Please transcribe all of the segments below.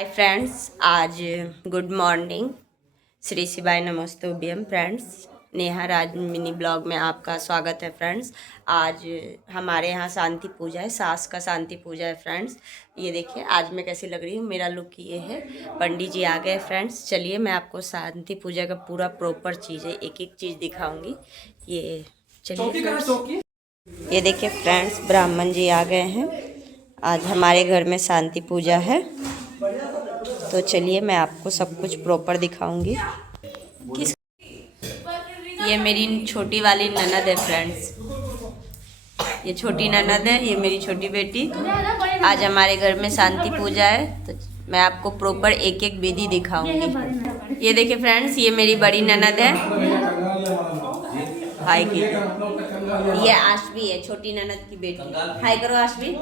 Hi friends, आज good morning. Shri शिवाय नमस्तुभ्यम friends. Neha राज mini blog में आपका स्वागत है फ्रेंड्स। आज हमारे यहाँ शांति पूजा है, सास का शांति पूजा है फ्रेंड्स। ये देखिए आज मैं कैसी लग रही हूँ, मेरा लुक ये है। पंडित जी आ गए फ्रेंड्स। चलिए मैं आपको शांति पूजा का पूरा प्रॉपर चीज़ है, एक एक चीज़ दिखाऊंगी। ये चलिए ये देखिए फ्रेंड्स, ब्राह्मण जी आ गए हैं। आज हमारे घर में शांति पूजा है, तो चलिए मैं आपको सब कुछ प्रॉपर दिखाऊंगी। ये मेरी छोटी वाली ननद है फ्रेंड्स, ये छोटी ननद है, ये मेरी छोटी बेटी। आज हमारे घर में शांति पूजा है, तो मैं आपको प्रॉपर एक एक विधि दिखाऊंगी। ये देखिए फ्रेंड्स, ये मेरी बड़ी ननद है, हाय की। ये आशवी है, छोटी ननद की बेटी। हाय करो आशवी।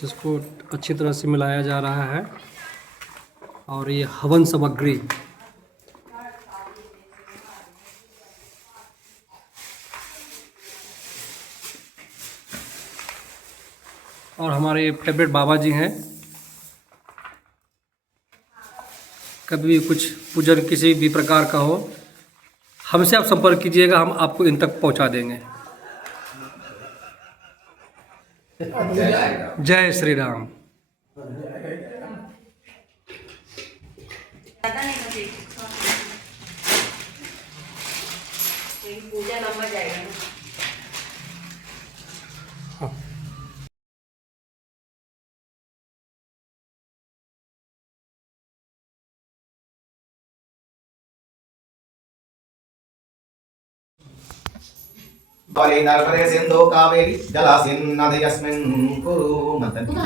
जिसको अच्छी तरह से मिलाया जा रहा है। और ये हवन सामग्री, और हमारे फेवरेट बाबा जी हैं। कभी भी कुछ पूजन किसी भी प्रकार का हो, हमसे आप संपर्क कीजिएगा, हम आपको इन तक पहुंचा देंगे। जय श्री राम। पूजा नंबर जाएगा। नर्मदे सिंधु कावेरी जलासिन् नदयस्मिन् कुरु मन्त्रम्।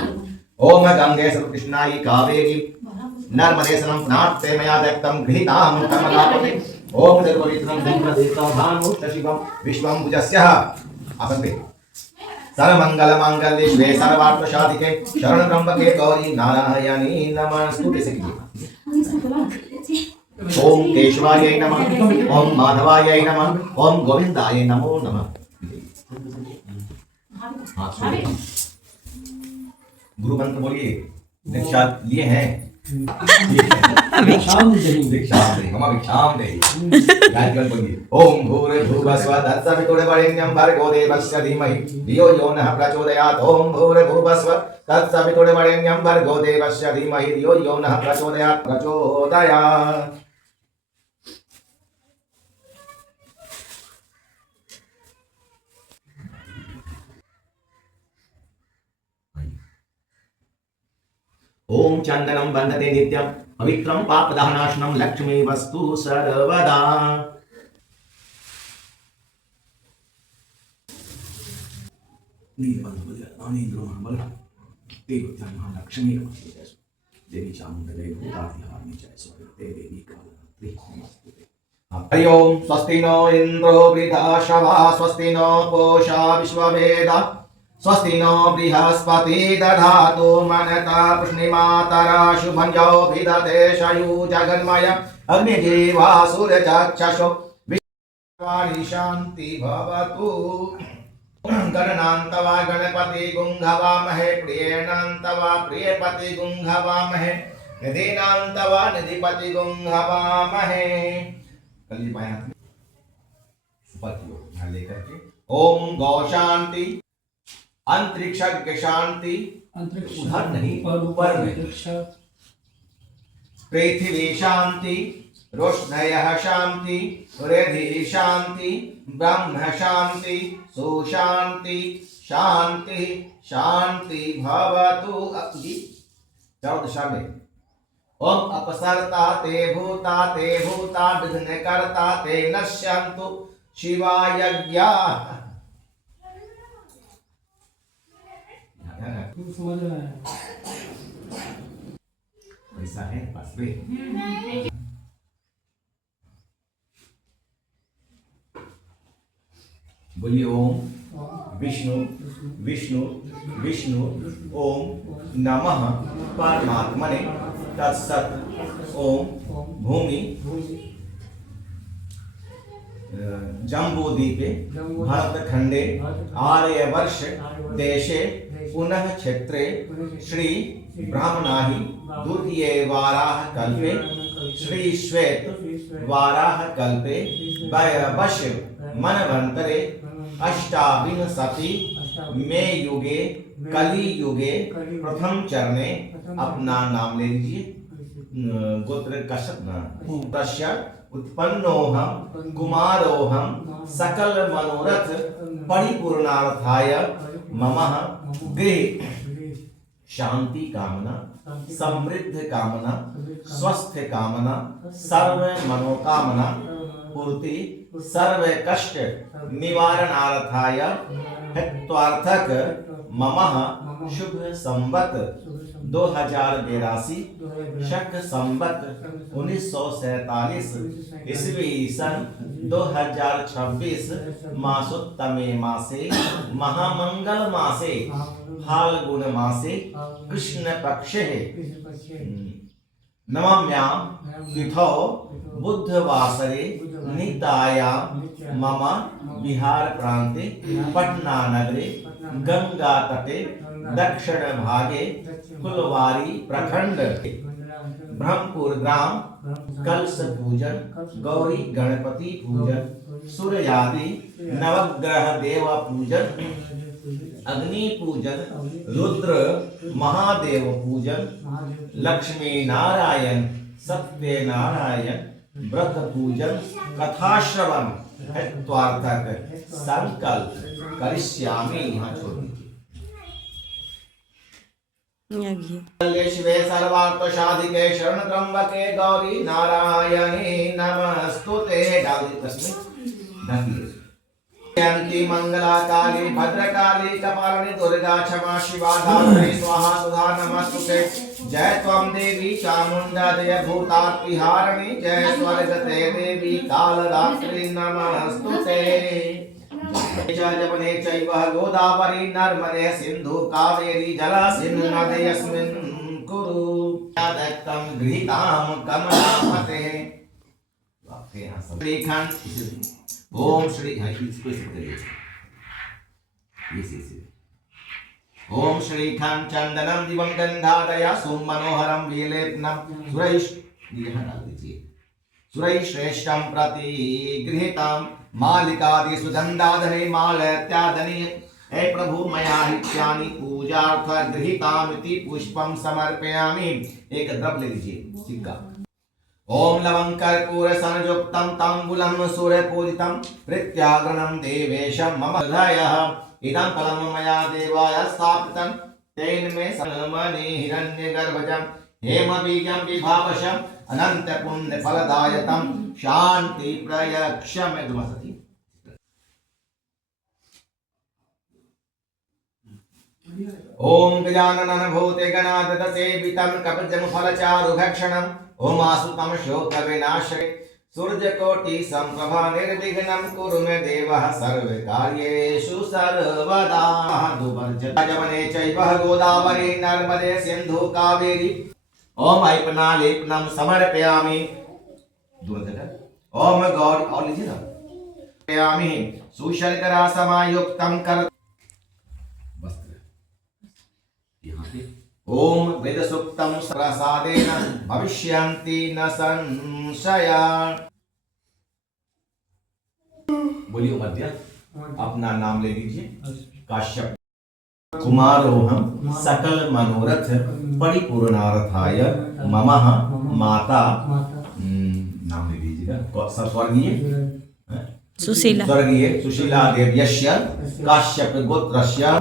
ओम गंगे कृष्णाय कावेरी नर्मदे सनं पुनार्ते मया दत्तं गृहीतां कमलापते। ओम सर्ववित्रं देवदेवताभानु शशिवं विश्वं भुजस्यः आसन्ते। सर्वमङ्गलमाङ्गल्ये शिवे सर्वार्थसाधिके शरणत्र्यम्बके गौरी नारायणी नमस्तुते। ओम केशवाय नमः, ओम माधवाय नमः, ओम गोविंदाय नमो नमः। गुरु मंत्र बोलिए, दीक्षा लिए हैं। भिक्षाम दे, मम भिक्षाम दे। गायत्री बोलिए, ओम भूर्भुवः स्वः तत्सवितुर्वरेण्यं भर्गो देवस्य धीमहि धियो यो नः प्रचोदयात्। ओम भूर्भुवः स्वः तत्सवितुर्वरेण्यं भर्गो देवस्य धीमहि धियो यो नः प्रचोदयात्। ओम चंदनम बंधते नित्यम पवित्रम पापदहनाशनम लक्ष्मी वस्तु सर्वदा। लक्ष्मी देवी चामुंडे हरि ओम। स्वस्ति नो इंद्रो वृद्धाशवा, स्वस्ति नो पूषा विश्ववेदा, स्वस्ति नो बृहस्पति दधातु मनता पुष्णिमातरा शुभं यो विदते शयु जगन्मय अग्निजीवासुरचक्षुषो विश्वानि शान्ति भवतु। गणनान्तवा गणपति गुंघवामहे, प्रियेणान्तवा प्रियपति गुंघवामहे, निधिनान्तवा निधिपति गुंघवामहे। कल पाए हाथ में ऊपर की ओर ध्यान लेकर के ओम गौ शांति, अंतरिक्ष शांति, उधर नहीं ऊपर में, पृथ्वी शांति, रोशनयः शांति, हृदि शांति, ब्रह्म शांति, सुशांति शांति शांति भवतु। चौथ दशा में ओम अपसरता ते भूता विघ्न करता ते नश्यन्तु शिवायज्ञा। ऐसा है बस वे। बोलिए ओम विष्णु विष्णु विष्णु ओम नमः परमात्मने तत्सत्। ओम भूमि जम्बूद्वीपे भरतखंडे आर्यवर्ष देशे पुनः क्षेत्रे श्री ब्राह्मणाहि द्वितीये वाराह कल्पे श्री श्वेत वाराह कल्पे वश मनवंतरे अष्टाविंशति में युगे कली युगे प्रथम चरणे अपना नाम ले लीजिए। गोत्र कश्यप तस्य उत्पन्नोहम कुमारोहम सकल मनोरथ परिपूर्णार्थाय मम गृहे शांति कामना समृद्ध कामना स्वस्थ कामना सर्व मनोकामना पूर्ति सर्व कष्ट निवारणार्थाय हेत्वार्थक मम शुभ संवत 2082 शक संवत 1947 ईस्वी सन 2026 मासोत्तमे मासे महामंगल मासे फाल्गुन मासे कृष्ण पक्षे नवम्यां तिथौ बुधवासरे नितायां मम बिहार प्रान्ते पटना नगरे गंगा तटे दक्षिण भागे फुलवारी प्रखंड ब्रह्मपुर ग्राम कलश पूजन गौरी गणपति पूजन सूर्यादि नवग्रह देव पूजन अग्नि पूजन रुद्र महादेव पूजन लक्ष्मी नारायण सत्य नारायण व्रत पूजन कथा श्रवण हेत्वार्थक संकल्प करिष्यामि। यहाँ छोड़ दीजिए। शिवे सर्वार्थ साधिके शरण त्र्यंबके गौरी नारायणी नमस्तुते। डाल दी तस्में जयंती मंगला काली भद्रकाली कपालिनी दुर्गा क्षमा शिवा धात्री स्वाहा सुधा नमस्तुते। जय त्वं देवी चामुंडा जय भूतात्रिहारिणी जय स्वर्गते देवी कालरात्रि नमस्तुते। जपने चैव गोदावरी नर्मदे सिंधु कावेरी जलस्मिन् नद्यस्मिन् कुरु यदक्तं गृहीतां कमलापते। श्रीखंड ओम श्री ओम श्रीखंड चंदनम दिवं गंधादया सोम मनोहरम विलेपनम सुरै श्रेष्ठम प्रति गृहीताम मालिकादि सुगंधाधने मालत्यादने हे प्रभु मया हित्यानि पूजार्थ गृहीतामिति पुष्पम समर्पयामि। एक द्रव्य ले लीजिए सिक्का। ओम लवं कर्पूर संयुक्तं तांबूलं सूर्यपूजितं प्रत्याग्रणं देवेशं मम हृदयः इदं फलं मया देवाय स्थापितं तेन मे समनि हिरण्यगर्भजं हेमबीजं विभावशं अनंत पुण्य फलदायकं शांति प्रयक्षम। ओम गजानन भूते गणाधिप सेवितं कवचं फलचारुभक्षणं ओम आसुतम शोक विनाशके सूर्यकोटि संप्रभा निर्विघ्नं कुरु मे देवः सर्व कार्येषु सर्वदा। दुवर्जने चैव गोदावरी नर्मदे सिंधु कावेरी ओम ऐपनालेपनं समर्पयामि। ओम गौरी और लीजिए ना पयामि सुशर्करा समायुक्तं कर ओम वेद सुक्तम प्रसादेन भविष्यन्ति न संशया। बोलिए मध्य अपना नाम ले लीजिए। काश्यप कुमारोहम सकल मनोरथ परिपूर्णार्थाय ममः माता नाम ले लीजिएगा। स्वर्गीय स्वर्गीय सुशीला देव्यस्य काश्यप गोत्रस्य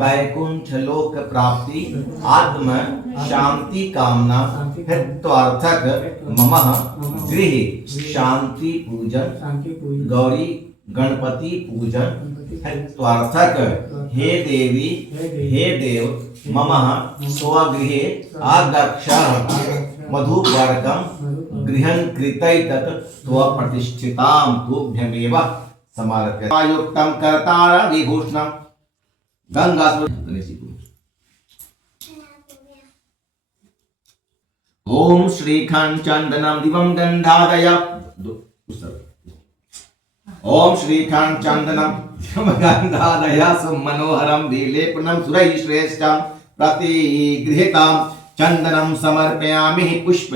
वैकुंठ लोक प्राप्ति आत्म शांति कामना हेत्वार्थक ममः गृहे शांति पूजन गौरी गणपति पूजन हेत्वार्थक हे देवी हे देव ममः स्वगृहे आगच्छ मधुपर्कं गृहं कृतैतत् त्वप्रतिष्ठितां तुभ्यमेव समर्पयामि। आयुक्तं करतार विभूषणं गंगा ओम श्रीखंड चंदनम दिवं गंधादय ओम श्रीकांत चंदनम गंधादया सुमनोहरम विलेपनम सुरैः श्रेष्ठम प्रतिगृहीतां चंदनम समर्पयामि पुष्प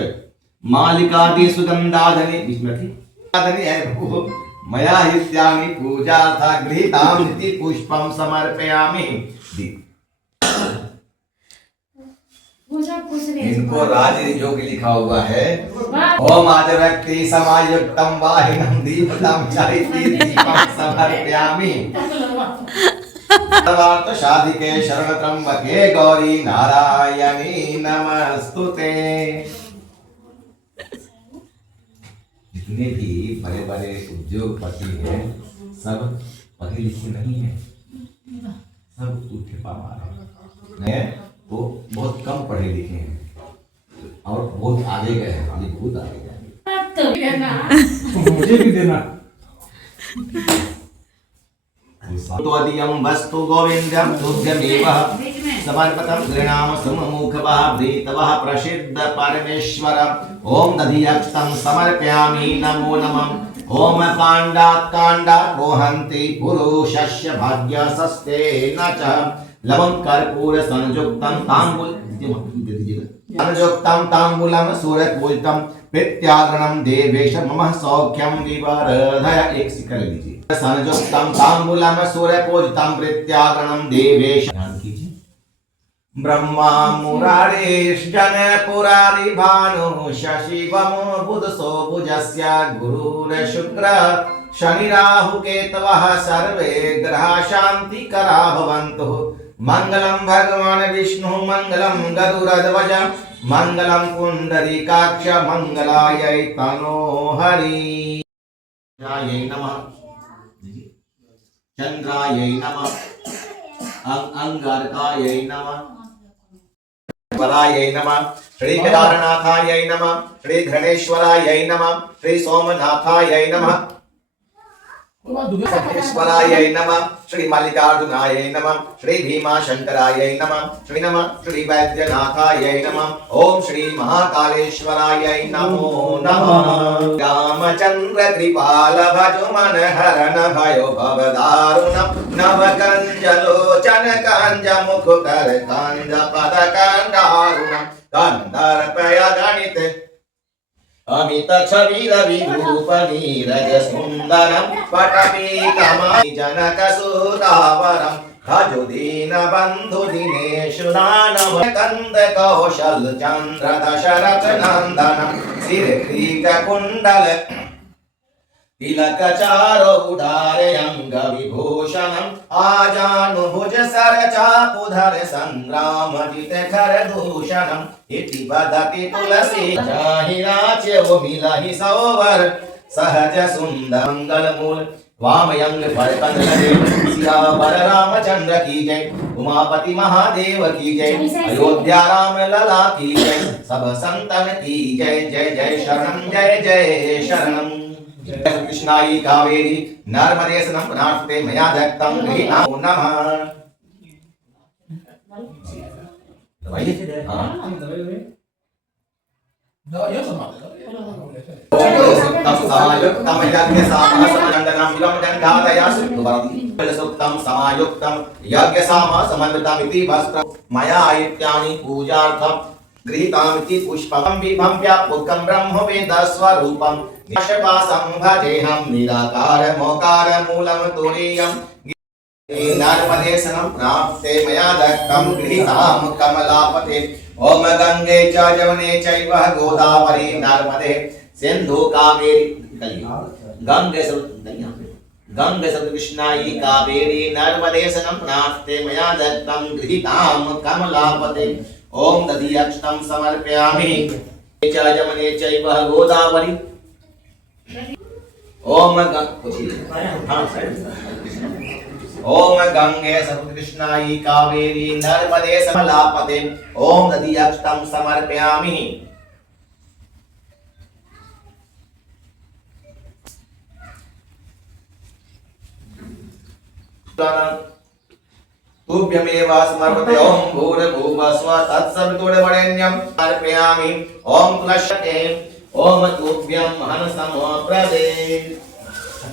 मालिकादि सुगंधाधनि विस्मृति है प्रभु मया हित्यानि पूजार्था गृहीतां इति पुष्पं समर्पयामि। इनको राज योग लिखा हुआ है। ओम आदिव्यक्ति समायुक्तम वाहिनम दीपकम चारित्री दीपम समर्पयामि। सर्वार्थ साधिके शरण त्र्यंबके गौरी नारायणी नमस्तुते। जितने भी बड़े बड़े उद्योगपति हैं सब पढ़े लिखे नहीं है, सब उठे पामार हैं। वो बहुत कम पढ़े लिखे हैं और बहुत आगे गए हैं, अभी बहुत आगे गए। मुझे भी देना। त्वदीयं वस्तु गोविंदं तुभ्यमेव समर्पितं गृणाम सममुखवः प्रीतवः प्रसिद्ध परमेश्वर। ओम दधियक्षतं समर्पयामि नमो नमः। ओम काण्डात् रोहन्ति पुरुषस्य भाग्यसस्तेन च लवं कर्पूर संयुक्तं ताम्बूलं सूर्यपूजितं प्रत्यागृणं देवेश मम सौख्यं विवर्धय। एक सिक्का ले लीजिए। संयुक्तं ताम्बूलं सूर्यपूजितं प्रत्यागृणं देवेश। ध्यान कीजिए। ब्रह्मा मुरारेश जन पुरारी भानु शशि वमो बुधसो बुजस्य गुरुर शुक्र शनि राहु केतवः सर्वे ग्रहा शान्तिकरा भवन्तु। मंगलम भगवान विष्णु मंगलम गरुड़ध्वज मंगलम पुंडरीकाक्ष मंगलाय तनोहरि। चंद्राय नमः चंद्राय नमः अंगारकाय नमः पराय नमः श्री केदारनाथाय नमः श्री घृणेश्वराय नमः श्री सोमनाथाय नमः ईश्वराय नमः श्री मल्लिकार्जुनाय नमः श्री भीमाशंकराय नमः श्री वैद्यनाथाय नमः। ओम श्री महाकालेश्वराय नमो नमः। रामचंद्र कृपाल भजो मन हरण भयो भवदारुणं नवकंजलोचन कांज मुख कर कांज पद कांडारुणं कंदर्पय गणित अमित छवि रवि रूप नीरज सुंदरम पटपीतमणि जनक सुदावरम भजो दीन बंधु दिनेशु दानव कंद कौशल चंद्र दशरथ नंदनम सिर क्रीट कुंडल तिलक चारो उदारे अंग विभूषणम आजानुभुज सर चापुधर संग्राम जित खर दूषणम इति वदति तुलसी जाहि राच्य वो मिलहि सौवर सहज सुंदर मंगल मूल वामयंग भरतन लगे सियावर रामचंद्र की जय उमापति महादेव की जय अयोध्या राम लला की जय सब संतन की जय जय जय शरणम जय जय शरणम। कृष्णाई कावेरी नर्मदे स्नाते मया दत्तं नमो नमः। मया इत्यानि पूजार्थं गृहीतामिति पुष्पं विभम्य पुष्पं ब्रह्म वेद स्वरूपं निशपासं भजेहं निराकार मोकार मूलं तुरीयं नर्मदे स्नानं प्राप्ते मया दत्तं गृहीतां कमलापते। ओम गंगे च जमुने चैव गोदावरी नर्मदे सिंधु कावेरी गंगे सब कृष्णाई कावेरी नर्मदे स्नानं प्राप्ते मया दत्तं गृहीतां कमलापते। ओम दधियक्षतं समर्पयामि च जमुने चैव गोदावरी। ओम गंगे सतकृष्णाई कावेरी नर्मदे समलापते। ओम दधियक्षतं समर्पयामि। तुभ्यमेव समर्पते। ओम भूर्भुवः स्वः तत्सवितुर्वरेण्यं समर्पयामि। ओम क्लशते। ओम तुभ्यं हनसमो प्रदे। ओम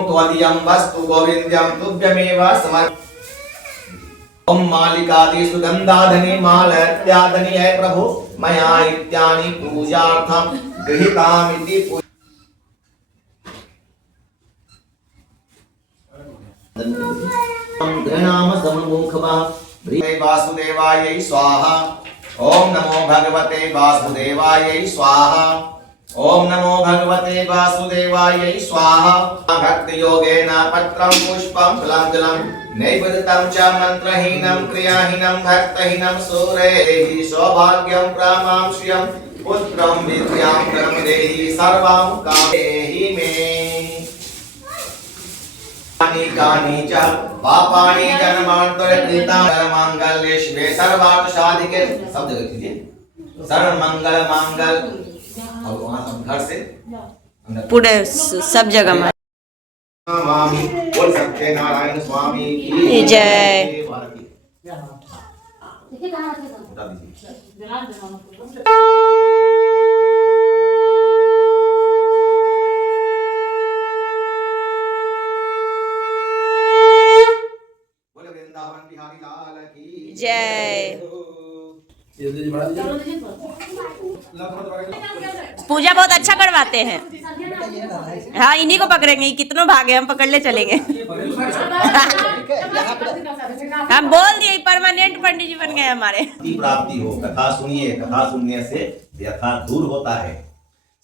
त्वदीयं वस्तु गोविंद्यं तुभ्यमेव समर्पयामि। ओम मालिकादि सुगंधाधनि मालत्यादनि है प्रभु मया इत्यानि पूजार्थं गृहीतामिति गृणाम सममुखवा वासुदेवाय स्वाहा। ओम नमो भगवते वासुदेवाय स्वाहा। ओम नमो भगवते वासुदेवाय स्वाहा। भक्ति योगेन पत्रं पुष्पं फलं जलं नैवेद्यं च मंत्रहीनं क्रियाहीनं भक्तहीनं सूरेहि सौभाग्यं प्रमां श्रियं पुत्रं विद्यां प्रमदेहि सर्वं कामेहि मे। कानि च पापानि जन्मान्तरकृतां शिवे सर्वार्थसाधिके सब जगह कीजिए सर्वमंगल मांगल और वहां घर से पूरे सब जगह में स्वामी बोल सकते नारायण स्वामी की जय। बता दीजिए। बोले वृंदावन बिहारी लाल की जय। पूजा बहुत अच्छा करवाते हैं। हाँ इन्हीं को पकड़ेंगे, कितनों भागे हम पकड़ ले चलेंगे। हम बोल दिए परमानेंट पंडित जी बन गए हमारे। प्राप्ति हो कथा सुनिए, कथा सुनने से व्यथा दूर होता है।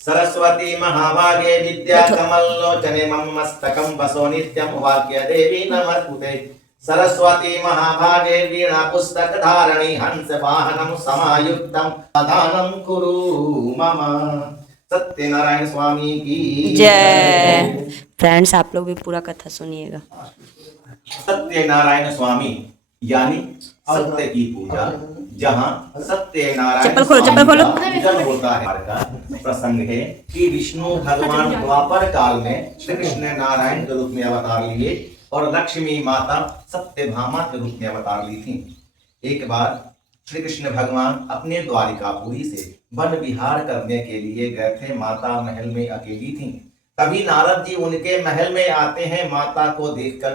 सरस्वती महाभागे विद्या कमलोचने मम मस्तकं वसो नित्यं वाक्य देवी नमस्तुते। सरस्वती महाभागे वीणा पुस्तक धारणी हंस वाहनम समायुक्तम प्रधानम कुरु मम। सत्यनारायण स्वामी की जय। फ्रेंड्स आप लोग भी पूरा कथा सुनिएगा। सत्यनारायण स्वामी यानी सत्य की पूजा, जहाँ सत्यनारायण चप्पल खोलो, चप्पल खोलो। जन्म होता है का प्रसंग है कि विष्णु भगवान द्वापर काल में श्री कृष्ण नारायण के रूप में अवतार लिए और लक्ष्मी माता सत्यभामा के रूप में अवतार ली थी। एक बार श्री कृष्ण भगवान अपने द्वारिकापुरी से वन विहार करने के लिए गए थे। माता महल में अकेली थी। तभी नारद जी उनके महल में आते हैं। माता को देखकर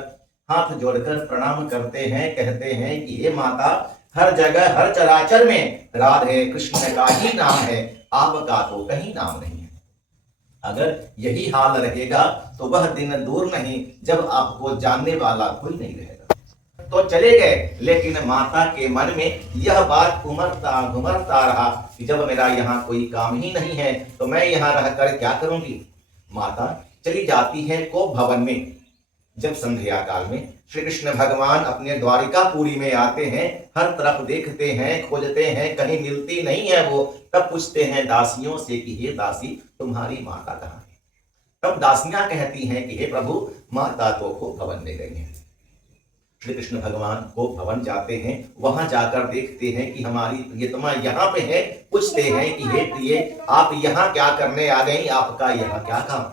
हाथ जोड़कर प्रणाम करते हैं, कहते हैं कि हे माता, हर जगह हर चराचर में राधे कृष्ण का ही नाम है, आपका तो कहीं नाम नहीं है। अगर यही हाल रहेगा तो वह दिन दूर नहीं जब आपको जानने वाला कोई नहीं रहेगा। तो चले गए, लेकिन माता के मन में यह बात घुमरता रहा कि जब मेरा यहाँ कोई काम ही नहीं है तो मैं यहाँ रहकर क्या करूंगी। माता चली जाती है को भवन में। जब संध्या काल में श्री कृष्ण भगवान अपने द्वारिकापुरी में आते हैं, हर तरफ देखते हैं, खोजते हैं, कहीं मिलती नहीं है वो। तब पूछते हैं दासियों से कि हे दासी, तुम्हारी माता कहाँ है। तब दासियां कहती हैं कि हे प्रभु, माता तो को भवन में गई है। श्री कृष्ण भगवान को भवन जाते हैं, वहां जाकर देखते हैं कि हमारी प्रियतमा यहाँ पे है। पूछते हैं कि हे प्रिय, आप यहाँ क्या करने आ गई, आपका यहाँ क्या काम।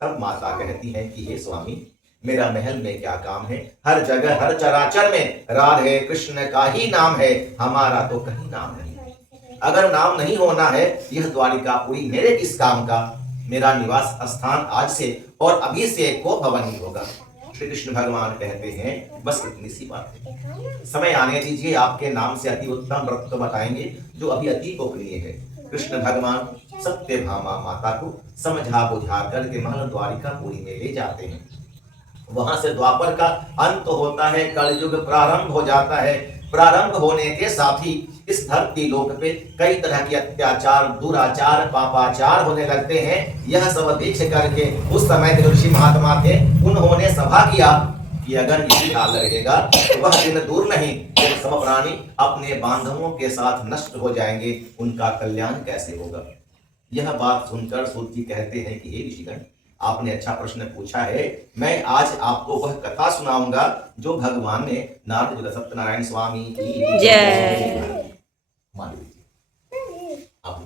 तब माता कहती है कि हे स्वामी, मेरा महल में क्या काम है, हर जगह हर चराचर में राधे कृष्ण का ही नाम है, हमारा तो कहीं नाम नहीं है। अगर नाम नहीं होना है, यह द्वारिकापुरी मेरे किस काम का। मेरा निवास स्थान आज से और अभी से को भवन ही होगा। श्री कृष्ण भगवान कहते हैं बस इतनी सी बात है, समय आने दीजिए, आपके नाम से अति उत्तम व्रत तो बताएंगे जो अभी अति गोपनीय है। कृष्ण भगवान सत्यभामा माता को समझा बुझा करके महल द्वारिकापुरी में ले जाते हैं। वहां से द्वापर का अंत होता है, कलयुग प्रारंभ हो जाता है। प्रारंभ होने के साथ ही इस धरती लोक पे कई तरह के अत्याचार, दुराचार, पापाचार होने लगते हैं। यह सब देख करके उस समय के ऋषि महात्मा थे, उन्होंने सभा किया कि अगर यही हाल रहेगा तो वह दिन दूर नहीं जब सब प्राणी अपने बांधवों के साथ नष्ट हो जाएंगे, उनका कल्याण कैसे होगा। यह बात सुनकर सूत जी कहते हैं कि हे ऋषिगण, आपने अच्छा प्रश्न पूछा है। मैं आज आपको वह कथा सुनाऊंगा जो भगवान ने नारद जी सत्यनारायण स्वामी की जय। मान लीजिए आप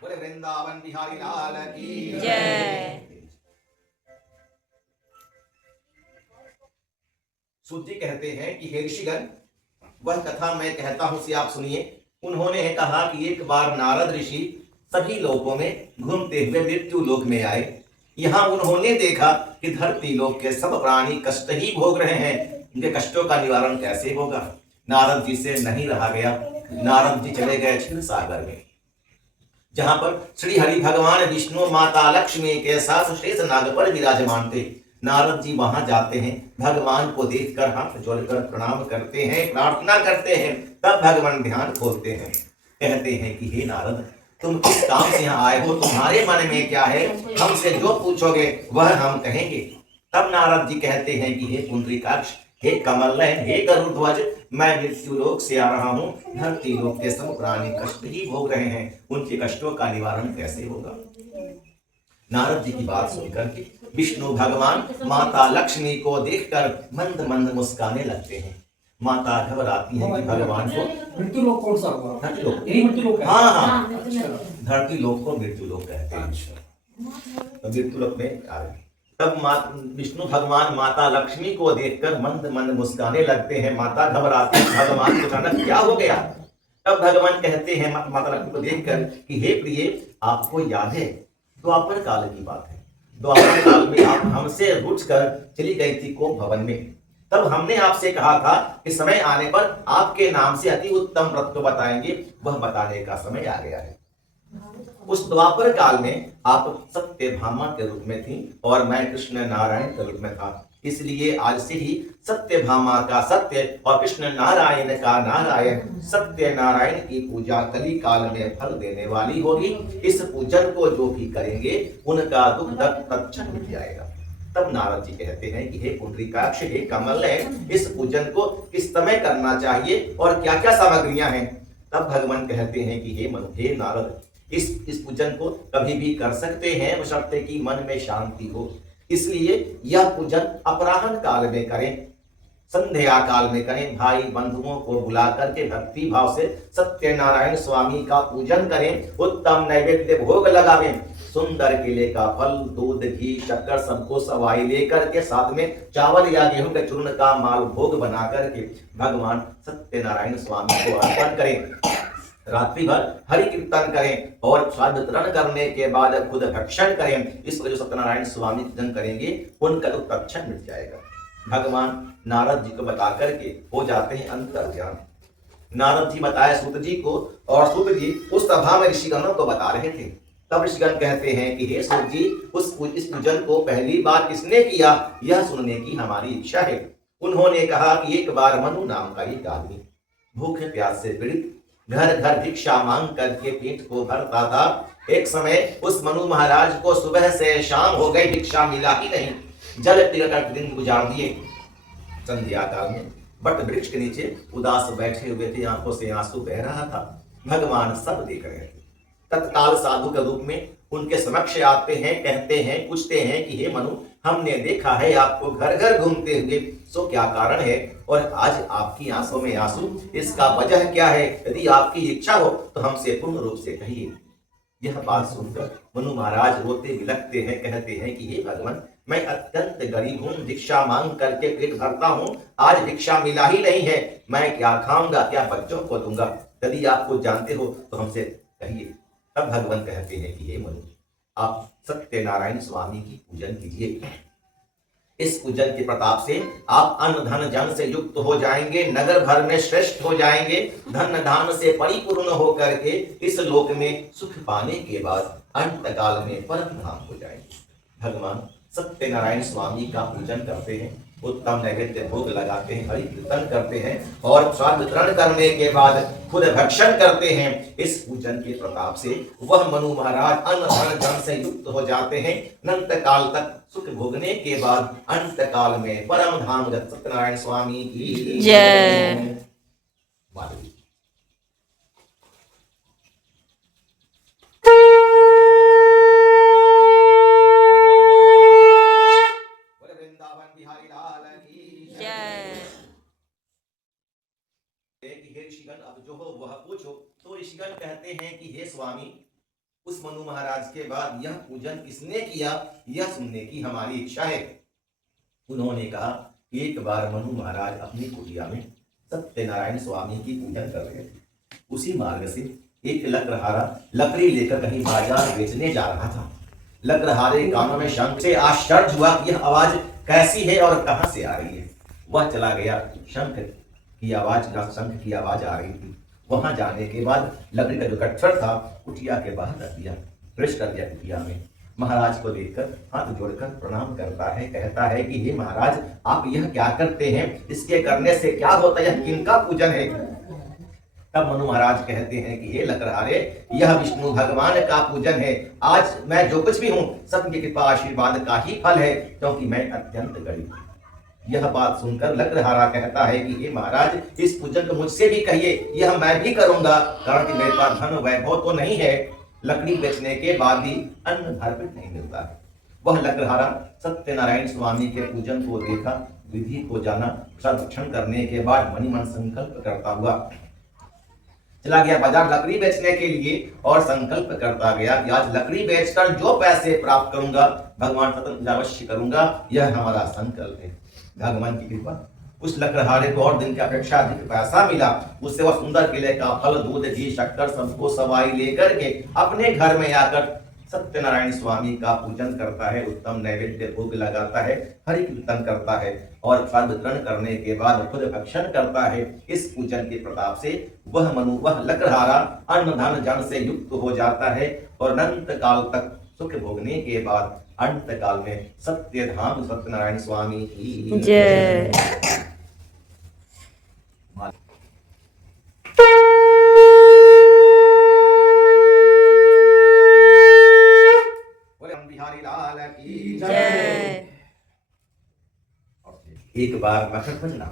बोले वृंदावन बिहारी बिहारी लाल की जय। सूत जी कहते हैं कि हे ऋषिगण, वह कथा मैं कहता हूं से आप सुनिए। उन्होंने कहा कि एक बार नारद ऋषि सभी लोकों में घूमते हुए मृत्यु लोक में आए। यहाँ उन्होंने देखा कि धरती लोक के सब प्राणी कष्ट ही भोग रहे हैं। उनके कष्टों का निवारण कैसे होगा? नारद जी से नहीं रहा गया। नारद जी चले गए क्षीर सागर में, जहां पर श्री हरि भगवान विष्णु माता लक्ष्मी के साथ शेष नाग पर विराजमान थे। नारद जी वहां जाते हैं, भगवान को देखकर हाथ जोड़कर प्रणाम करते हैं, प्रार्थना करते हैं। तब भगवान ध्यान खोलते हैं, कहते हैं कि हे नारद, तुम किस काम से यहाँ आए हो? तुम्हारे मन में क्या है? हमसे जो पूछोगे वह हम कहेंगे। तब नारद जी कहते हैं कि हे पुंडरीकाक्ष, हे कमल नयन, हे गरुड़ध्वज, मैं मृत्यु लोक से आ रहा हूँ। धरती लोक के सब प्राणी कष्ट ही भोग रहे हैं, उनके कष्टों का निवारण कैसे होगा? नारद जी की बात सुनकर के विष्णु भगवान माता लक्ष्मी को देखकर मंद मंद मुस्काने लगते हैं। माता घबराती है कि भगवान को मृत्यु लोक कौन सा हुआ? धरती लोक, यही मृत्यु लोक है? हाँ हाँ, अच्छा, धरती लोक को मृत्यु लोक कहते हैं। तो मृत्यु लोक में आ गए। तब विष्णु भगवान माता लक्ष्मी को देखकर मंद मंद मुस्काने लगते हैं। माता घबराती है, भगवान को अचानक क्या हो गया? तब भगवान कहते हैं माता लक्ष्मी को देखकर कि हे प्रिय, आपको याद है द्वापर काल की बात है। द्वापर काल में आप हमसे रुठ कर चली गई थी कोप भवन में। तब हमने आपसे कहा था कि समय आने पर आपके नाम से अति उत्तम व्रत को बताएंगे, वह बताने का समय आ गया है। उस द्वापर काल में आप सत्यभामा के रूप में थी और मैं कृष्ण नारायण के रूप में था। इसलिए आज से ही सत्यभामा का सत्य और कृष्ण नारायण का नारायण, सत्य नारायण की पूजा कली काल में फल देने वाली होगी। इस पूजन को जो भी करेंगे उनका दुख तत्क्षण मिट जाएगा। तब नारद जी कहते हैं कि हे पुंडरीकाक्ष, हे कमल नयन, इस पूजन को किस समय करना चाहिए और क्या क्या सामग्रियां हैं? तब भगवान कहते हैं कि हे नारद, इस पूजन को कभी भी कर सकते हैं, बशर्ते कि मन में शांति हो। इसलिए यह पूजन अपराह्न काल में करें, संध्या काल में करें। भाई बंधुओं को बुला करके भक्ति भाव से सत्यनारायण स्वामी का पूजन करें। उत्तम नैवेद्य भोग लगावें। सुंदर केले का फल, दूध, घी, शक्कर सबको सवाई लेकर के साथ में चावल या गेहूं के चूर्ण का माल भोग बना करके भगवान सत्यनारायण स्वामी को अर्पण करें। रात्रि भर हरि कीर्तन करें और स्वाद वितरण करने के बाद खुद भक्षण करें। इस वजह सत्यनारायण स्वामी पूजन करेंगे, उनका तो तत्क्षण मिट जाएगा। भगवान नारद जी को बता करके हो जाते हैं अंतर्ध्यान। नारद जी बताए सूत जी को और सूत जी उस सभा में ऋषिगणों को बता रहे थे। तब ऋषिगण कहते हैं कि हे सूत जी, इस पूजन को पहली बार किसने किया, यह सुनने की हमारी इच्छा है। उन्होंने कहा कि एक बार मनु नाम का एक आदमी भूखे प्यास से पीड़ित घर घर भिक्षा मांग करके पेट को भरता था। एक समय उस मनु महाराज को सुबह से शाम हो गई, भिक्षा मिला ही नहीं। जल पीकर दिन गुजार दिए। संध्या काल में बट वृक्ष के नीचे उदास बैठे हुए थे, आंखों से आंसू बह रहा था। भगवान सब देख रहे थे। तत्काल साधु के रूप में उनके समक्ष आते हैं, कहते हैं, पूछते हैं कि हे मनु, हमने देखा है आपको घर घर घूमते हुए, सो क्या कारण है और आज आपकी आंखों में आंसू, इसका वजह क्या है? यदि आपकी इच्छा हो तो हमसे पूर्ण रूप से कहिए। यह बात सुनकर मनु महाराज रोते बिलखते हैं, कहते हैं कि हे भगवान, मैं अत्यंत गरीब हूँ, भिक्षा मांग करके पेट भरता हूँ, आज भिक्षा मिला ही नहीं है, मैं क्या खाऊंगा, क्या बच्चों को दूंगा? यदि आप कुछ जानते हो तो हमसे कहिए। तब भगवान कहते हैं कि हे मनु, आप सत्यनारायण स्वामी की पूजन कीजिए। इस पूजन के प्रताप से आप अन्न धन जन से युक्त हो जाएंगे, नगर भर में श्रेष्ठ हो जाएंगे, धन धान से परिपूर्ण होकर के इस लोक में सुख पाने के बाद अंत काल में परम धाम हो जाएंगे। भगवान सत्यनारायण स्वामी का पूजन करते हैं, उत्तम नैवेद्य भोग लगाते हैं, हरि कीर्तन करते हैं और स्वाद वितरण करने के बाद खुद भक्षण करते हैं। इस पूजन के प्रताप से वह मनु महाराज अन्न धन जन से युक्त हो जाते हैं। अनंत काल तक सुख भोगने के बाद अंत काल में परम धाम सत्यनारायण स्वामी की जय। ऋषिगण अब जो हो वह पूछो। तो ऋषिगण कहते हैं कि हे स्वामी, उस मनु महाराज के बाद यह पूजन किसने किया यह सुनने की हमारी इच्छा है। उन्होंने कहा एक बार मनु महाराज अपनी कुटिया में सत्यनारायण स्वामी की पूजन कर रहे थे। उसी मार्ग से एक लकड़हारा लकड़ी लेकर कहीं बाजार बेचने जा रहा था। लकड़हारे कानों में शंख से आश्चर्य हुआ कि यह आवाज कैसी है और कहां से आ रही है। वह चला गया, शंख की आवाज आ रही थी। वहां जाने के बाद लकड़ी का जो गट्ठर था कुटिया के बाहर रख दिया, प्रवेश कर दिया कुटिया में। महाराज को देखकर हाथ जोड़कर प्रणाम करता है, कहता है कि हे महाराज आप यह क्या करते हैं, इसके करने से क्या होता है, यह किनका पूजन है। तब मनु महाराज कहते हैं कि हे लकड़हारे यह विष्णु भगवान का पूजन है। आज मैं जो कुछ भी हूँ सबकी कृपा आशीर्वाद का ही फल है, क्योंकि मैं अत्यंत गरीब हूँ। यह बात सुनकर लकड़हारा कहता है कि हे महाराज इस पूजन को मुझसे भी कहिए, यह मैं भी करूंगा, कारण कि मेरे पास धन वैभव तो नहीं है, लकड़ी बेचने के बाद भी अन्न भरपेट नहीं मिलता है। वह लकड़हारा सत्यनारायण स्वामी के पूजन को देखा, विधि को जाना, प्रदक्षिण करने के बाद मनी मन संकल्प करता हुआ चला गया बाजार लकड़ी बेचने के लिए और संकल्प करता गया कि आज लकड़ी बेचकर जो पैसे प्राप्त करूंगा भगवान सतत अवश्य करूंगा, यह हमारा संकल्प है। भगवान की कृपा उस लकड़हारे को और दिन की अपेक्षा अधिक पैसा मिला। उससे वह सुंदर किले का फल, दूध, घी, शक्कर सबको सवाई लेकर के अपने घर में आकर सत्यनारायण स्वामी का पूजन करता है, उत्तम नैवेद्य भोग लगाता है, हरि कीर्तन करता है और पदग्रहण करने के बाद खुद भक्षण करता है। इस पूजन के प्रताप से वह लकड़हारा अन्न धन जन से युक्त हो जाता है और अनंत काल तक सुख भोगने के बाद अंत काल में सत्य धाम सत्यनारायण स्वामी की जय। बिहारी लाल की जय। एक बार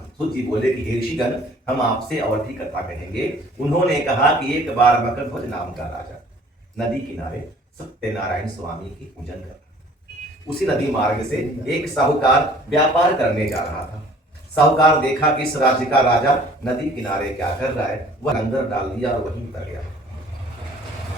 सूत जी बोले कि हे ऋषिगण हम आपसे और भी कथा कहेंगे। उन्होंने कहा कि एक बार मकरध्वज नाम का राजा नदी किनारे सत्यनारायण स्वामी की पूजन करता। उसी नदी मार्ग से एक साहूकार व्यापार करने जा रहा था। साहूकार देखा कि इस राज्य का राजा नदी किनारे क्या कर रहा है, वह लंगर डाल दिया और वहीं उतर गया।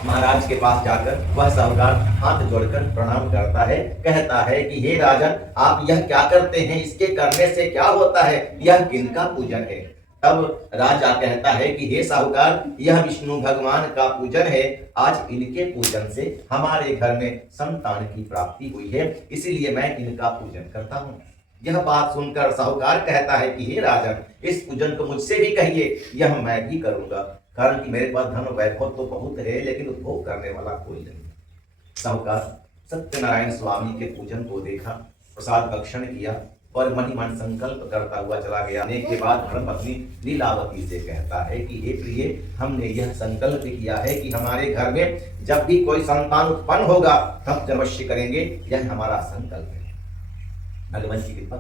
महाराज के पास जाकर वह साहूकार हाथ जोड़कर प्रणाम करता है, कहता है कि हे राजन आप यह क्या करते हैं, इसके करने से क्या होता है, यह किनका पूजन है। तब राजा कहता है कि हे साहूकार यह विष्णु भगवान का पूजन है, आज इनके पूजन से हमारे घर में संतान की प्राप्ति हुई है, इसीलिए मैं इनका पूजन करता हूँ। यह बात सुनकर साहूकार कहता है कि हे राजन इस पूजन को मुझसे भी कहिए, यह मैं भी करूंगा, कारण कि मेरे पास धन वैभव तो बहुत है लेकिन उपभोग करने वाला कोई नहीं। साहूकार सत्यनारायण स्वामी के पूजन को देखा, प्रसाद भक्षण किया और मन ही मन संकल्प करता हुआ चला गया। आने के बाद धर्मपत्नी लीलावती से कहता है कि हे प्रिय हमने यह संकल्प किया है कि हमारे घर में जब भी कोई संतान उत्पन्न होगा तब अवश्य करेंगे, यह हमारा संकल्प है। भगवान की कृपा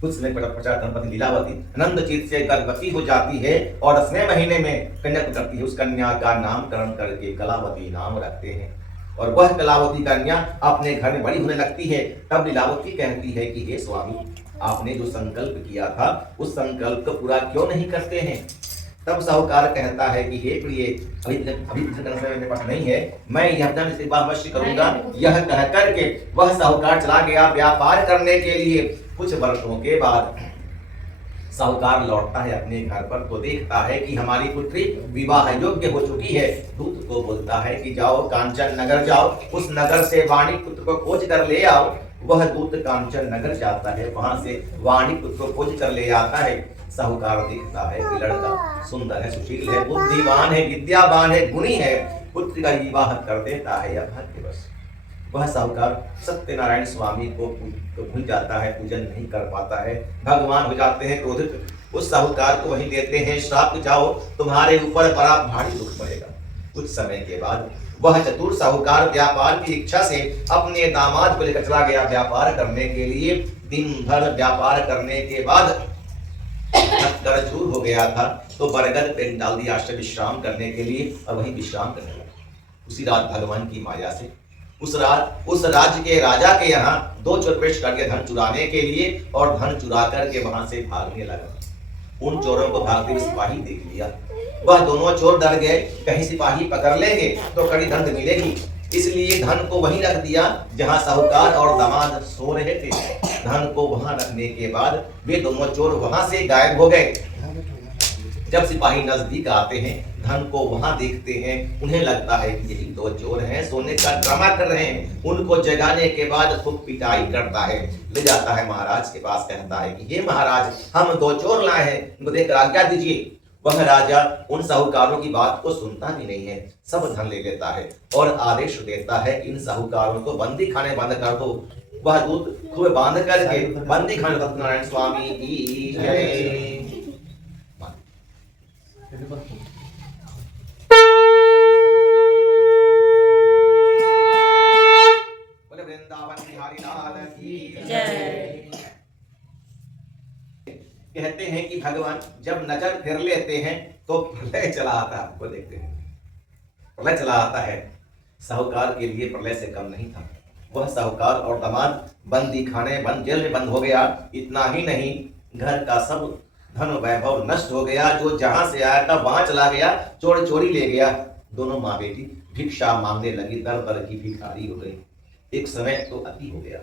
कुछ समय पश्चात धर्मपत्नी लीलावती आनंदचित से गर्भवती हो जाती है और 10वें महीने में कन्या करती है। उस कन्या का नामकरण करके कलावती नाम रखते हैं और वह कलावती कन्या अपने घर में बड़ी होने लगती है। तब लीलावती कहती है कि हे स्वामी आपने जो संकल्प किया था उस संकल्प को पूरा क्यों नहीं करते हैं। तब साहूकार कहता है कि हे प्रिय अभी मेरे पास नहीं है, मैं यह धन से अवश्य करूंगा। यह कह करके वह साहूकार चला गया व्यापार करने के लिए। कुछ वर्षों के बाद साहूकार लौटता है अपने घर पर तो देखता है कि हमारी पुत्री विवाह योग्य हो चुकी है। दूत को बोलता है कि जाओ कांचन नगर जाओ, उस नगर से वाणी पुत्र को खोज कर ले आओ। वह दूत कांचन नगर जाता है, वहां से वाणी पुत्र को खोज कर ले आता है। साहूकार देखता है कि लड़का सुंदर है, सुशील है, बुद्धिमान है, विद्यावान है, गुणी है, पुत्र का विवाह कर देता है। अभाग्यवश वह साहूकार सत्यनारायण स्वामी को भूल जाता है, पूजन नहीं कर पाता है। भगवान हो जाते हैं क्रोधित, उस साहूकार को वहीं देते हैं श्राप, जाओ तुम्हारे ऊपर बड़ा भारी दुख पड़ेगा। कुछ समय के बाद वह चतुर साहूकार व्यापार की इच्छा से अपने दामाद को लेकर चला गया व्यापार करने के लिए। दिन भर व्यापार करने के बाद थक चूर हो गया था तो बरगद पे डाल दिया आश्रय विश्राम करने के लिए और वहीं विश्राम करने लगा। उसी रात भगवान की माया से उस राज्य के राजा के यहाँ 2 चोर प्रवेश करके धन चुराने के लिए और धन चुरा करके वहां से भागने लगा। उन चोरों को भागते हुए सिपाही देख लिया। वह दोनों चोर डर गए, कहीं सिपाही पकड़ लेंगे तो कड़ी दंड मिलेगी। इसलिए धन को वहीं रख दिया जहां साहूकार और दामाद सो रहे थे। धन को वहां रखने के बाद वे दोनों चोर वहां से गायब हो गए। जब सिपाही नजदीक आते हैं, धन को वहां देखते हैं, उन्हें लगता है कि यही दो चोर हैं, सोने का ड्रामा कर रहे हैं। उनको जगाने के बाद खूब पिटाई करता है, ले जाता है महाराज के पास, कहता है कि हे महाराज, हम दो चोर लाए हैं, इनको देखकर आज्ञा दीजिए। वह राजा उन साहूकारों की बात को सुनता भी नहीं है, सब धन ले लेता है और आदेश देता है इन साहूकारों को बंदी खाने बंद कर दो। वह दूत खूब बांध करके बंदी खाने सत्यनारायण स्वामी की जय। वृंदावन बिहारी लाल की जय। कहते हैं कि भगवान जब नजर फिर लेते हैं तो प्रलय चला आता है। आपको देखते हैं प्रलय चला आता है। साहूकार के लिए प्रलय से कम नहीं था। वह साहूकार और दामाद बंदी खाने बंद जेल में बंद हो गया। इतना ही नहीं, घर का सब धन वैभव नष्ट हो गया। जो जहां से आया था वहां चला गया, चोर चोरी ले गया। दोनों माँ बेटी भिक्षा मांगने लगी, दर दर की भिखारी हो गई। एक समय तो अति हो गया,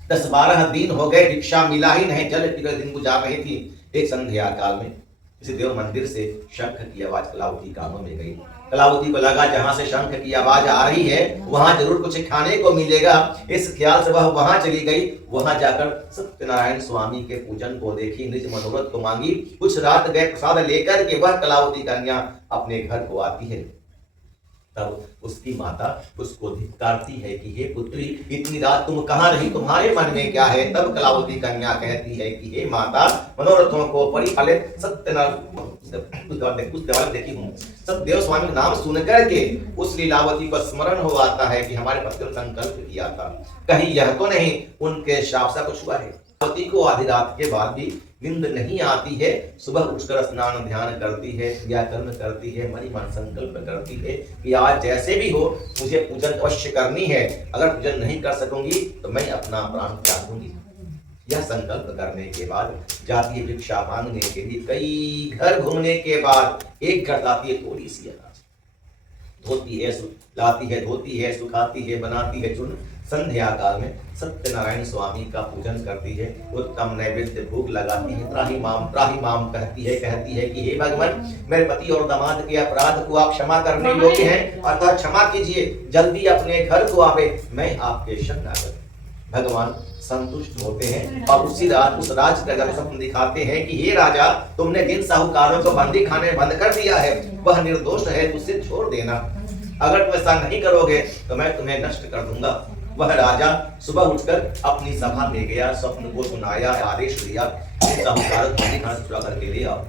10-12 दिन हो गए, भिक्षा मिला ही नहीं, जल पीकर दिन गुजार रही थी। एक संध्या काल में किसी देव मंदिर से शंख की आवाज कलावती कानों में गई। कलावती को लगा जहां से शंख की आवाज आ रही है वहां जरूर कुछ खाने को मिलेगा। इस ख्याल से वह वहां चली गई। वहां जाकर सत्यनारायण स्वामी के पूजन को देखी, निज मनोरथ को मांगी। कुछ रात गए, प्रसाद लेकर के वह कलावती कन्या अपने घर को आती है। तब उसकी माता उसको धिक्कारती है कि हे पुत्री, इतनी रात तुम कहाँ रही, तुम्हारे मन में क्या है। तब कलावती कन्या कहती है कि हे माता, मनोरथों को परिफलित देखी हूँ। सतदेव स्वामी का नाम सुन करके उस लीलावती को स्मरण हो आता है कि हमारे पति ने संकल्प किया था, कहीं यह तो नहीं उनके शाप से कुछ हुआ है। पति को आधी रात के बाद भी नींद नहीं आती है। सुबह उठकर स्नान ध्यान करती है, क्रिया कर्म करती है, मन मन संकल्प करती है कि आज जैसे भी हो मुझे पूजन अवश्य करनी है। अगर पूजन नहीं कर सकूंगी तो मैं अपना प्राण त्याग दूंगी। यह संकल्प करने के बाद जाती है भिक्षा मांगने के लिए। कई घर घूमने के बाद एक घर लाती है थोड़ी सी अनाज, धोती है, लाती है, धोती है, सुखाती है, बनाती है चूर्ण। संध्या काल में सत्यनारायण स्वामी का पूजन करती है, उत्तम नैवेद्य भोग लगाती है, त्राही माम कहती है कि हे भगवान, मेरे पति और दामाद के अपराध को आप क्षमा करने योग्य हैं, अतः क्षमा कीजिए, जल्दी अपने घर को आवे, मैं आपके शरणागत। भगवान संतुष्ट होते हैं और उसी रात उस राजप्रजा को स्वप्न दिखाते हैं कि हे राजा, तुमने जिन साहूकारों को बंदी खाने बंद कर दिया है वह निर्दोष है, उसे छोड़ देना। अगर तुम ऐसा नहीं करोगे तो मैं तुम्हें नष्ट कर दूंगा। वह राजा सुबह उठकर अपनी सभा में गया, स्वप्न को सुनाया, आदेश दिया साहूकारों को बंदी खाने से छुड़ा करके ले आओ।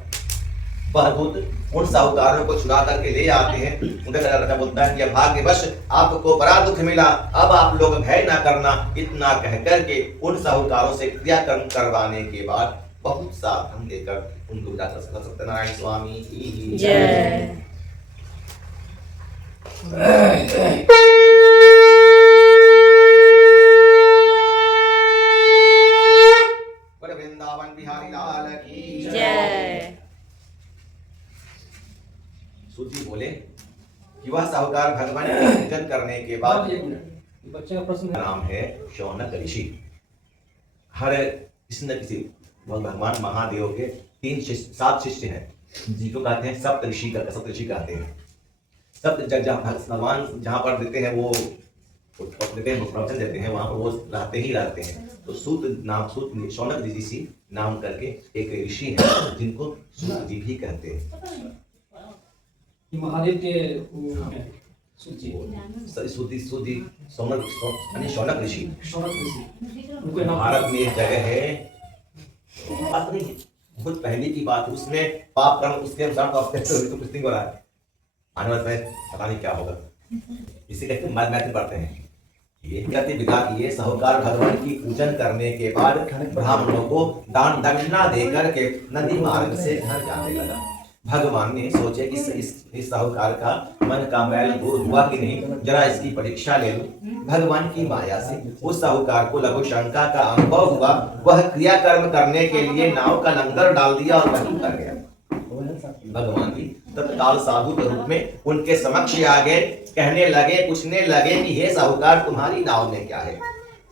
वह दूत उन साहूकारों को छुड़ा करके ले आते हैं। उनका राजा बोलता है कि भाग्यवश आपको बड़ा दुख मिला, अब आप लोग भय ना करना। इतना कह करके उन साहूकारों से क्रियाकर्म करवाने के बाद बहुत सा धन देकर उनको सत्यनारायण स्वामी की जय। वृंदावन बिहारी लाल की जय। सूजी बोले कि वह साहूकार भगवान का पूजन करने के बाद, बच्चे का प्रश्न नाम है शौनक ऋषि। हर किसी न किसी भगवान महादेव के 7 शिष्य हैं जिनको कहते हैं सप्त ऋषि कहते हैं। सप्त भगवान जहाँ पर देते हैं वो प्रवचन देते हैं, वहां पर वो रहते हैं। तो सूत शौनक ऋषि नाम करके एक ऋषि है जिनको सूत जी भी कहते हैं। महादेव के शौनक ऋषि भारत में एक जगह है, बात नहीं है, बहुत पहले की बात। उसने पाप कर्म उसके अनुसार तो कुछ नहीं हो रहा है, आने वाले समय पता नहीं क्या होगा। इसे कहते हैं मैथ पढ़ते हैं। ये कहते विदा किए साहूकार भगवान की पूजन करने के बाद ब्राह्मणों को दान दक्षिणा देकर के नदी मार्ग से घर जाने लगा। भगवान ने सोचे कि इस साहूकार का मन का मैल दूर हुआ कि नहीं, जरा इसकी परीक्षा ले लूं। भगवान की माया से उस साहूकार को लघु शंका का अनुभव हुआ। वह क्रियाकर्म करने के लिए नाव का लंगर डाल दिया और वहीं कर गया। भगवान भी तत्काल साधु के रूप में उनके समक्ष आ गए, कहने लगे, पूछने लगे कि हे साहूकार, तुम्हारी नाव में क्या है।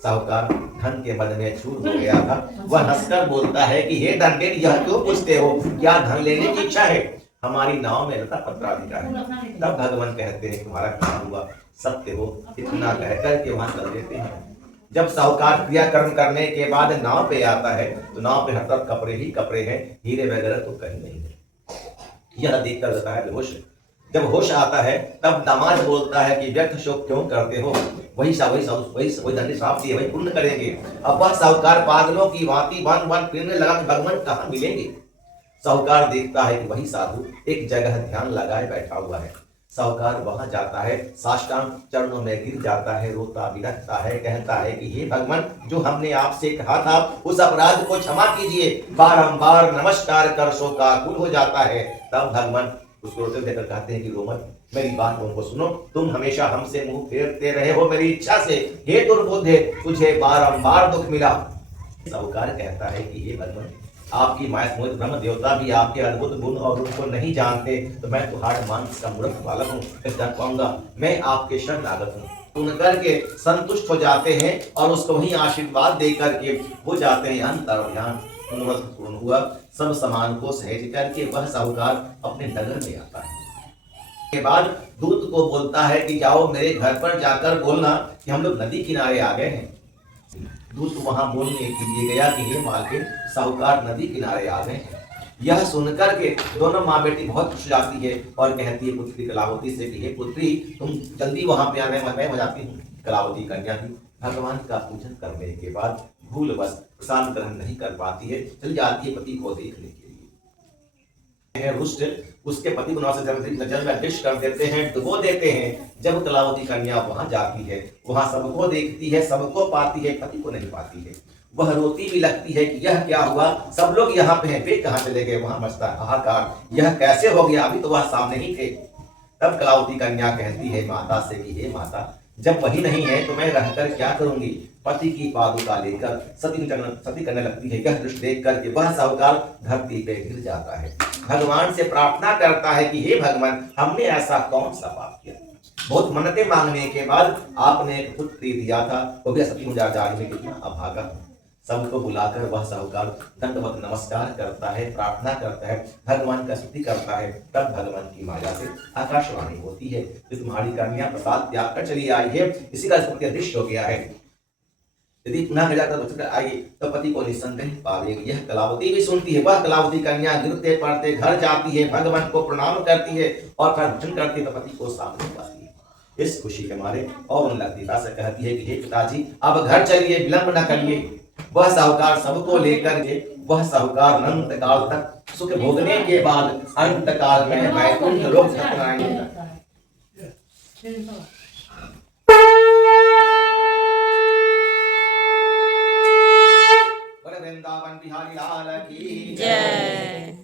साहूकार धन के मद में चूर हो गया था। वह हंसकर बोलता है कि हे धन, यह क्यों पूछते हो, क्या धन लेने की इच्छा है? हमारी नाव में लता पत्राधिकार है। तब भगवान कहते हैं तुम्हारा काम हुआ, सत्य हो, इतना कहकर के वहां चल देते हैं। जब साहूकार क्रियाकर्म करने के बाद नाव पे आता है तो नाव पे हर तरफ कपड़े ही कपड़े हैं, हीरे वगैरह तो कहीं नहीं है। यह देखकर जाता है बेहोश। जब होश आता है तब दामाद बोलता है कि व्यर्थ शोक क्यों करते हो, वही धन श्राप दिए वही पूर्ण करेंगे। अब वह साहूकार पागलों की भांति बांध फिरने लगा कि भगवान कहाँ मिलेंगे। साहूकार देखता है कि वही साधु एक जगह ध्यान लगाए बैठा हुआ है। साहूकार वहां जाता है, साष्टांग चरणों में गिर जाता है, रोता बिलखता है, कहता है कि हे भगवान, जो हमने आपसे कहा था उस अपराध को क्षमा कीजिए। बारंबार नमस्कार कर शोकाकुल हो जाता है। तब भगवान उसको रोते देकर कहते हैं कि रो मत, मेरी बात को सुनो, तुम हमेशा हमसे मुंह फेरते रहे हो मेरी इच्छा से, हे दुर्बुद्धे, तुझे बारंबार दुख मिला। साहूकार कहता है कि हे भगवान, आपकी माया मोहित ब्रह्म देवता भी आपके अद्भुत गुण और रूप को नहीं जानते, तो मैं तो हाड़ मांस का मूर्ख बालक हूँ, मैं जान पाऊंगा, मैं आपके शरणागत हूँ। सुन करके संतुष्ट हो जाते हैं और उसको वही आशीर्वाद दे करके वो जाते हैं। अंतर ध्यान पूर्ण हुआ, सब सामान को सहेज करके वह साहूकार अपने नगर में आता है। के बाद दूत को बोलता है कि जाओ मेरे घर पर जाकर बोलना कि हम लोग नदी किनारे आ गए हैं। दूत वहां बोलने के लिए गया कि हे मालकिन, साहूकार नदी किनारे आ गए हैं। यह सुनकर के दोनों माँ बेटी बहुत खुश जाती है और कहती है पुत्री कलावती से कि हे पुत्री, तुम जल्दी वहां पे आने, मैं हो जाती हूँ। कलावती कन्या भी भगवान का पूजन करने के बाद भूलवश प्रसाद ग्रहण नहीं कर पाती है, चल जाती है पति को देखने के लिए। रुष्ट उसके पति को नजर में डिश कर देते हैं, डुबो देते हैं। जब कलावती कन्या वहां जाती है, वहां सबको देखती है, सबको पाती है, पति को नहीं पाती है। वह रोती भी लगती है कि यह क्या हुआ, सब लोग यहाँ पे हैं, वे कहाँ चले गए। वहां मचता हाहाकार, यह कैसे हो गया, अभी तो वह सामने ही थे। तब कलावती कन्या कहती है माता से कि हे माता, जब वही नहीं है तो मैं रहकर क्या करूंगी। पति की पादुका लेकर सती करने लगती है। यह दृश्य देख करके वह साहूकार धरती पे गिर जाता है, भगवान से प्रार्थना करता है कि हे भगवान, हमने ऐसा कौन सा पाप किया। बहुत मन्नतें मांगने के बाद आपने पुत्री दिया था, वो भी सती जाने में कितना अभागा। सबको बुलाकर वह साहूकार दंडवत नमस्कार करता है, प्रार्थना करता है, भगवान का स्तुति करता है। तब भगवान की माया से आकाशवाणी होती है कि तुम्हारी कन्या प्रसाद त्याग कर चली आई है, इसी का दृश्य हो गया है। यदि पुनः मिला कर आएगी तो पति को निसंदेह पावेगी। यह कलावती भी सुनती है। वह कलावती कन्या गिरते पड़ते घर जाती है, भगवान को प्रणाम करती है और प्रार्थना करती है, तो पति को सामने पाती है। इस खुशी के मारे और लगता से कहती है कि हे पिताजी, अब घर चलिए, विलंब न करिए। वह साहूकार सबको लेकर के वह साहूकार अनंत काल तक सुख भोगने के बाद अंत काल में वैकुंठ लोक जाएंगे। वृंदावन बिहारी लाल की जय।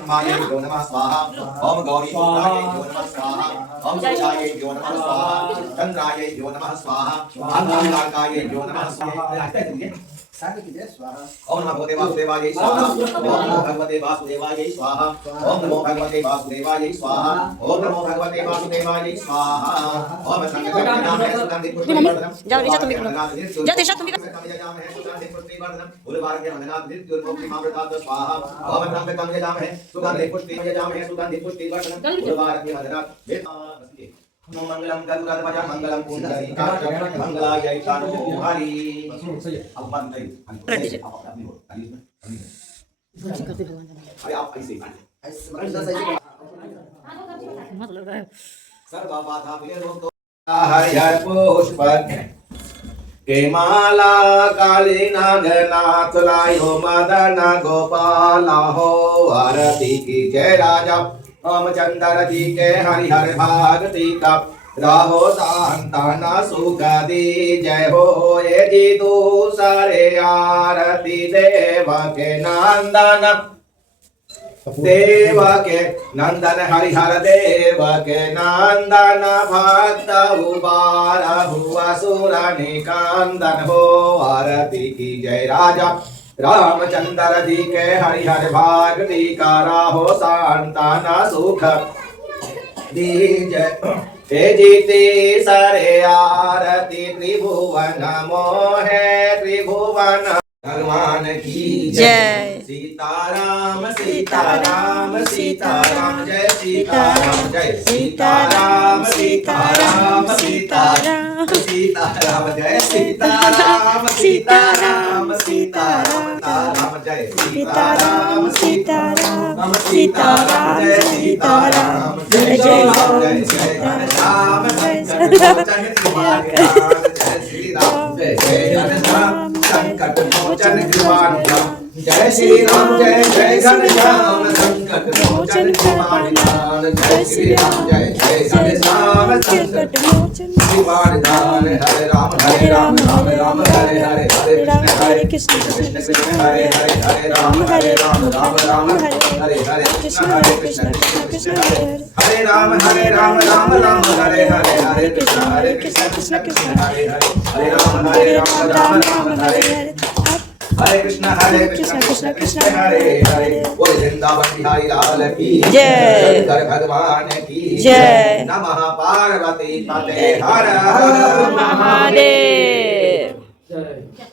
माये नमः स्वाहा, ओम गौरी पुत्राय नमः स्वाहा, ओम शिवाय नमः स्वाहा, चंद्राय नमः स्वाहा, अंगारकाय नमः स्वाहा, ओम नमो भगवते वासुदेवाय स्वाहा, ओम नमो भगवते वासुदेवाय स्वाहा, ओम नमो भगवते वासुदेवाय स्वाहा, ओम नमो भगवते वासुदेवाय स्वाहा। ओम संकल्प नाम है सुगंधि पुष्टि वर्धनम। जाओ ऋचा, तुम जाओ ऋचा, तुम नाम है सुगंधि पुष्टि वर्धनम। बुधवार के मंगलात मृत्यु मुक्ति मामृतात् स्वाहा। ओम संकल्प नाम है सुगंधि पुष्टि वर्धनम। बुधवार के मंगलात मंगलम गरुड़ध्वज मंगलम पुंडरीकाक्ष मंगलाय तनो हरि। अब बंद नहीं, अरे आप ऐसे सर्व बाधा विनिर्मुक्तो हरिहर पुष्पक के माला काली नागनाथ लायो मदन गोपाल हो। आरती की जय राजा रामचंद्र जी के हरिहर भागती का राहो संतान सुख दी। जय हो ये जी दूसरे आरती देव के नंदन। देव के नंदन हरिहर देव के नंदन भक्त उबार हुआ सुर निकंदन हो आरती की जय राजा रामचंद्र जी के हरिहर भाग टीकारा हो संतान सुख दीजय हे जीते सरे आरती त्रिभुवन मोहे त्रिभुवन भगवान की जय। सीताराम सीताराम सीताराम जय सीताराम जय सीताराम सीताराम सीताराम सीताराम जय सीताराम सीताराम सीताराम राम जय सीताराम सीताराम सीताराम जय सीताराम जय जय राम जय जय श्री राम जय जय राम संकट मोचन कृपाण जय श्री राम जय जय घनश्याम संकट मोचन कृपाण जय श्री राम जय जय घनश्याम संकट मोचन कृपाण हरे राम राम राम हरे हरे हरे कृष्ण कृष्ण हरे हरे राम राम राम हरे हरे कृष्ण कृष्ण हरे राम राम राम हरे हरे कृष्ण कृष्ण हरे हरे राम राम हरे हरे कृष्ण कृष्ण हरे हरे बोले वृंदावन बिहारी लाल की जय। शंकर भगवान की जय। नमः पार्वती पते हर हर महादेव। जय।